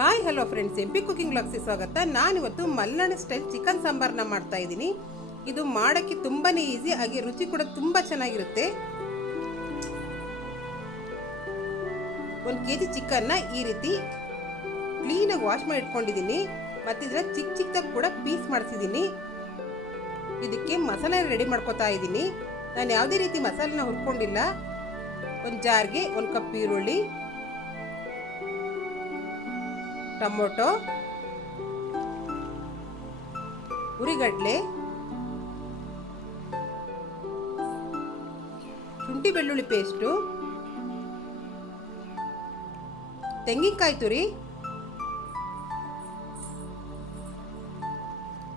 Hi hello friends M P cooking ಬ್ಲಾಗ್ಸಿಗೆ ಸ್ವಾಗತ. ನಾನಿವತ್ತು Malnad style chicken ಸಾಂಬಾರನ್ನ ಮಾಡ್ತಾ ಇದ್ದೀನಿ. ಇದು ಮಾಡೋಕ್ಕೆ ತುಂಬಾ ಈಸಿ ಹಾಗೆ ರುಚಿ ಕೂಡ ತುಂಬ ಚೆನ್ನಾಗಿರುತ್ತೆ. ಒಂದು ಕೆ ಜಿ ಚಿಕನ್ನ ಈ ರೀತಿ ಕ್ಲೀನಾಗಿ ವಾಶ್ ಮಾಡಿ ಇಟ್ಕೊಂಡಿದ್ದೀನಿ. ಮತ್ತು ಇದನ್ನ ಚಿಕ್ಕ ಚಿಕ್ಕದಾಗಿ ಕೂಡ ಪೀಸ್ ಮಾಡಿಸಿದ್ದೀನಿ. ಇದಕ್ಕೆ ಮಸಾಲೆ ರೆಡಿ ಮಾಡ್ಕೊತಾ ಇದ್ದೀನಿ. ನಾನು ಯಾವುದೇ ರೀತಿ ಮಸಾಲೆನ ಹುರ್ಕೊಂಡಿಲ್ಲ. ಒಂದು ಜಾರ್ಗೆ ಒಂದು ಕಪ್ ಈರುಳ್ಳಿ. ಟೊಮೊಟೊ, ಉರಿಗಡ್ಲೆ, ಶುಂಠಿ ಬೆಳ್ಳುಳ್ಳಿ ಪೇಸ್ಟು, ತೆಂಗಿನಕಾಯಿ ತುರಿ,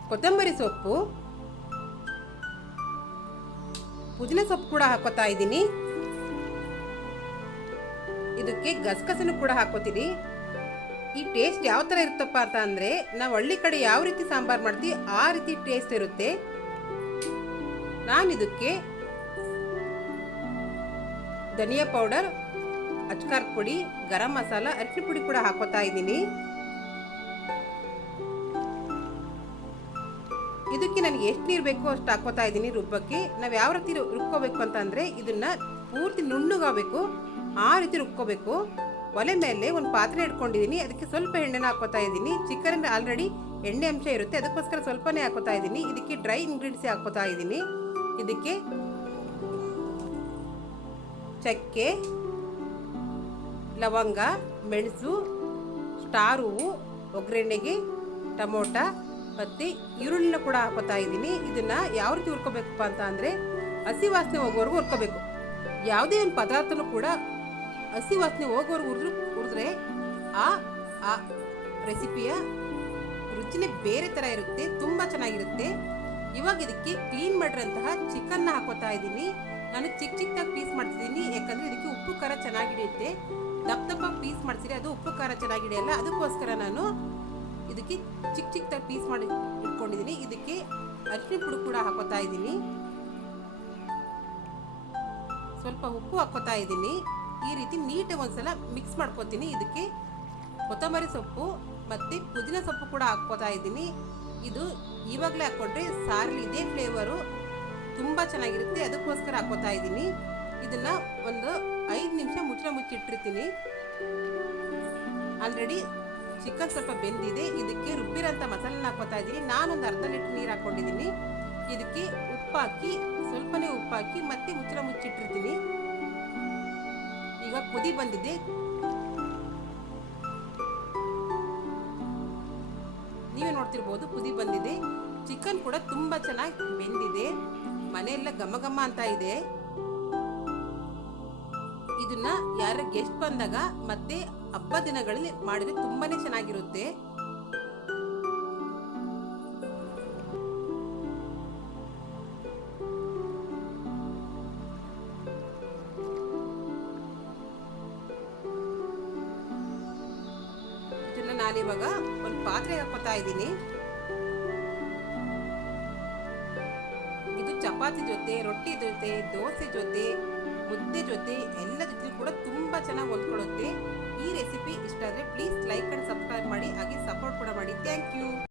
ಕೊತ್ತಂಬರಿ ಸೊಪ್ಪು, ಪುದೀನ ಸೊಪ್ಪು ಕೂಡ ಹಾಕೋತಾ ಇದ್ದೀನಿ. ಇದಕ್ಕೆ ಗಸಗಸನು ಕೂಡ ಹಾಕೋತೀನಿ ಈ ಟೇಸ್ಟ್ ಯಾವ ಥರ ಇರುತ್ತಪ್ಪ ಅಂತ ಅಂದರೆ ನಾವು ಹಳ್ಳಿ ಕಡೆ ಯಾವ ರೀತಿ ಸಾಂಬಾರು ಮಾಡ್ತೀವಿ ಆ ರೀತಿ ಟೇಸ್ಟ್ ಇರುತ್ತೆ. ನಾನು ಇದಕ್ಕೆ ಧನಿಯಾ ಪೌಡರ್, ಅಚ್ಕಾರ್ ಪುಡಿ, ಗರಂ ಮಸಾಲ ಅರಿಶಿನ ಪುಡಿ ಕೂಡ ಹಾಕೋತಾ ಇದ್ದೀನಿ. ಇದಕ್ಕೆ ನನಗೆ ಎಷ್ಟು ನೀರು ಬೇಕೋ ಅಷ್ಟು ಹಾಕೋತಾ ಇದ್ದೀನಿ ರುಬ್ಬಕ್ಕೆ. ನಾವು ಯಾವ ರೀತಿ ರುಬ್ಕೋಬೇಕು ಅಂತಂದರೆ ಇದನ್ನು ಪೂರ್ತಿ ನುಣ್ಣಗಾಗಬೇಕು ಆ ರೀತಿ ರುಬ್ಕೋಬೇಕು. ಒಲೆ ಮೇಲೆ ಒಂದು ಪಾತ್ರೆ ಇಟ್ಕೊಂಡಿದ್ದೀನಿ ಅದಕ್ಕೆ ಸ್ವಲ್ಪ ಎಣ್ಣೆನ ಹಾಕೋತಾ ಇದ್ದೀನಿ ಚಿಕನ್ ಆಲ್ರೆಡಿ ಎಣ್ಣೆ ಅಂಶ ಇರುತ್ತೆ. ಅದಕ್ಕೋಸ್ಕರ ಸ್ವಲ್ಪನೇ ಹಾಕೋತಾ ಇದ್ದೀನಿ ಇದಕ್ಕೆ ಡ್ರೈ ಇಂಗ್ರೀಡಿಯೆಂಟ್ಸ್ ಹಾಕೋತಾ ಇದ್ದೀನಿ ಇದಕ್ಕೆ ಚಕ್ಕೆ, ಲವಂಗ, ಮೆಣಸು, ಸ್ಟಾರ್ ಹೂವು, ಒಗ್ಗರಣೆಗೆ ಟೊಮೊಟ, ಮತ್ತು ಈರುಳ್ಳಿನ ಕೂಡ ಹಾಕೋತಾ ಇದ್ದೀನಿ ಇದನ್ನು ಯಾವ ರೀತಿ ಹುರ್ಕೋಬೇಕಪ್ಪ ಅಂತ ಅಂದರೆ ಹಸಿ ವಾಸನೆ ಹೋಗೋವರೆಗೂ ಹುರ್ಕೋಬೇಕು. ಯಾವುದೇ ಒಂದು ಪದಾರ್ಥನೂ ಕೂಡ ಹಸಿ ವಾಸನೆ ಹೋಗೋರು ಹುರಿದ್ರು ಹುರಿದ್ರೆ ಆ ಆ ರೆಸಿಪಿಯ ರುಚಿನೇ ಬೇರೆ ಥರ ಇರುತ್ತೆ, ತುಂಬ ಚೆನ್ನಾಗಿರುತ್ತೆ. ಇವಾಗ ಇದಕ್ಕೆ ಕ್ಲೀನ್ ಮಾಡಿರೋಂತಹ ಚಿಕನ್ನ ಹಾಕೋತಾ ಇದ್ದೀನಿ. ನಾನು ಚಿಕ್ಕ ಚಿಕ್ಕದಾಗಿ ಪೀಸ್ ಮಾಡ್ತಿದ್ದೀನಿ, ಯಾಕಂದರೆ ಇದಕ್ಕೆ ಉಪ್ಪು ಖಾರ ಚೆನ್ನಾಗಿ ಹಿಡಿಯುತ್ತೆ ದಪ್ಪ ದಪ್ಪ ಪೀಸ್ ಮಾಡ್ತೀನಿ ಅದು ಉಪ್ಪು ಖಾರ ಚೆನ್ನಾಗಿ ಹಿಡಿಯಲ್ಲ ಅದಕ್ಕೋಸ್ಕರ ನಾನು ಇದಕ್ಕೆ ಚಿಕ್ಕ ಚಿಕ್ಕದಾಗಿ ಪೀಸ್ ಮಾಡಿ ಇಟ್ಕೊಂಡಿದ್ದೀನಿ. ಇದಕ್ಕೆ ಅರಿಶಿನ ಪುಡಿ ಕೂಡ ಹಾಕೋತಾ ಇದ್ದೀನಿ. ಸ್ವಲ್ಪ ಉಪ್ಪು ಹಾಕೋತಾ ಇದ್ದೀನಿ. ಈ ರೀತಿ ನೀಟಾಗಿ ಒಂದ್ಸಲ ಮಿಕ್ಸ್ ಮಾಡ್ಕೋತೀನಿ. ಇದಕ್ಕೆ ಕೊತ್ತಂಬರಿ ಸೊಪ್ಪು ಮತ್ತು ಪುದೀನ ಸೊಪ್ಪು ಕೂಡ ಹಾಕ್ಕೋತಾ ಇದ್ದೀನಿ. ಇದು ಇವಾಗಲೇ ಹಾಕ್ಕೊಂಡ್ರೆ ಸಾರಲ್ಲಿ ಇದೇ ಫ್ಲೇವರು ತುಂಬ ಚೆನ್ನಾಗಿರುತ್ತೆ. ಅದಕ್ಕೋಸ್ಕರ ಹಾಕೋತಾ ಇದ್ದೀನಿ. ಇದನ್ನು ಒಂದು ಐದು ನಿಮಿಷ ಮುಚ್ಚಳ ಮುಚ್ಚಿಟ್ಟಿರ್ತೀನಿ ಆಲ್ರೆಡಿ ಚಿಕನ್ ಸ್ವಲ್ಪ ಬೆಂದಿದೆ. ಇದಕ್ಕೆ ರುಬ್ಬಿರೋಂಥ ಮಸಾಲೆನ ಹಾಕೋತಾ ಇದ್ದೀನಿ. ನಾನೊಂದು ಅರ್ಧ ಲೀಟ್ರ್ ನೀರು ಹಾಕ್ಕೊಂಡಿದ್ದೀನಿ. ಇದಕ್ಕೆ ಉಪ್ಪು ಹಾಕಿ ಸ್ವಲ್ಪನೇ ಉಪ್ಪು ಹಾಕಿ ಮತ್ತೆ ಮುಚ್ಚಳ ಮುಚ್ಚಿಟ್ಟಿರ್ತೀನಿ ಈಗ ಕುದಿ ಬಂದಿದೆ ನೀವೇ ನೋಡ್ತಿರ್ಬೋದು ಕುದಿ ಬಂದಿದೆ. ಚಿಕನ್ ಕೂಡ ತುಂಬಾ ಚೆನ್ನಾಗಿ ಬೆಂದಿದೆ. ಮನೆಯೆಲ್ಲ ಘಮ ಘಮ ಅಂತ ಇದೆ. ಇದನ್ನ ಯಾರ ಗೆಸ್ಟ್ ಬಂದಾಗ ಮತ್ತೆ ಹಬ್ಬ ದಿನಗಳಲ್ಲಿ ಮಾಡಿದ್ರೆ ತುಂಬಾನೇ ಚೆನ್ನಾಗಿರುತ್ತೆ. ನಾನಿವಾಗ ಒಂದು ಪಾತ್ರೆ ಹಾಕೋತಾ ಇದ್ದೀನಿ. ಇದು ಚಪಾತಿ ಜೊತೆ, ರೊಟ್ಟಿ ಜೊತೆ, ದೋಸೆ ಜೊತೆ, ಮುದ್ದೆ ಜೊತೆ, ಎಲ್ಲ ಜೊತೆ ಕೂಡ ತುಂಬ ಚೆನ್ನಾಗಿ ಹೊಂದ್ಕೊಳ್ಳುತ್ತೆ ಈ ರೆಸಿಪಿ ಇಷ್ಟ ಆದರೆ ಪ್ಲೀಸ್ ಲೈಕ್ ಆ್ಯಂಡ್ ಸಬ್ಸ್ಕ್ರೈಬ್ ಮಾಡಿ, ಹಾಗೆ ಸಪೋರ್ಟ್ ಕೂಡ ಮಾಡಿ. Thank you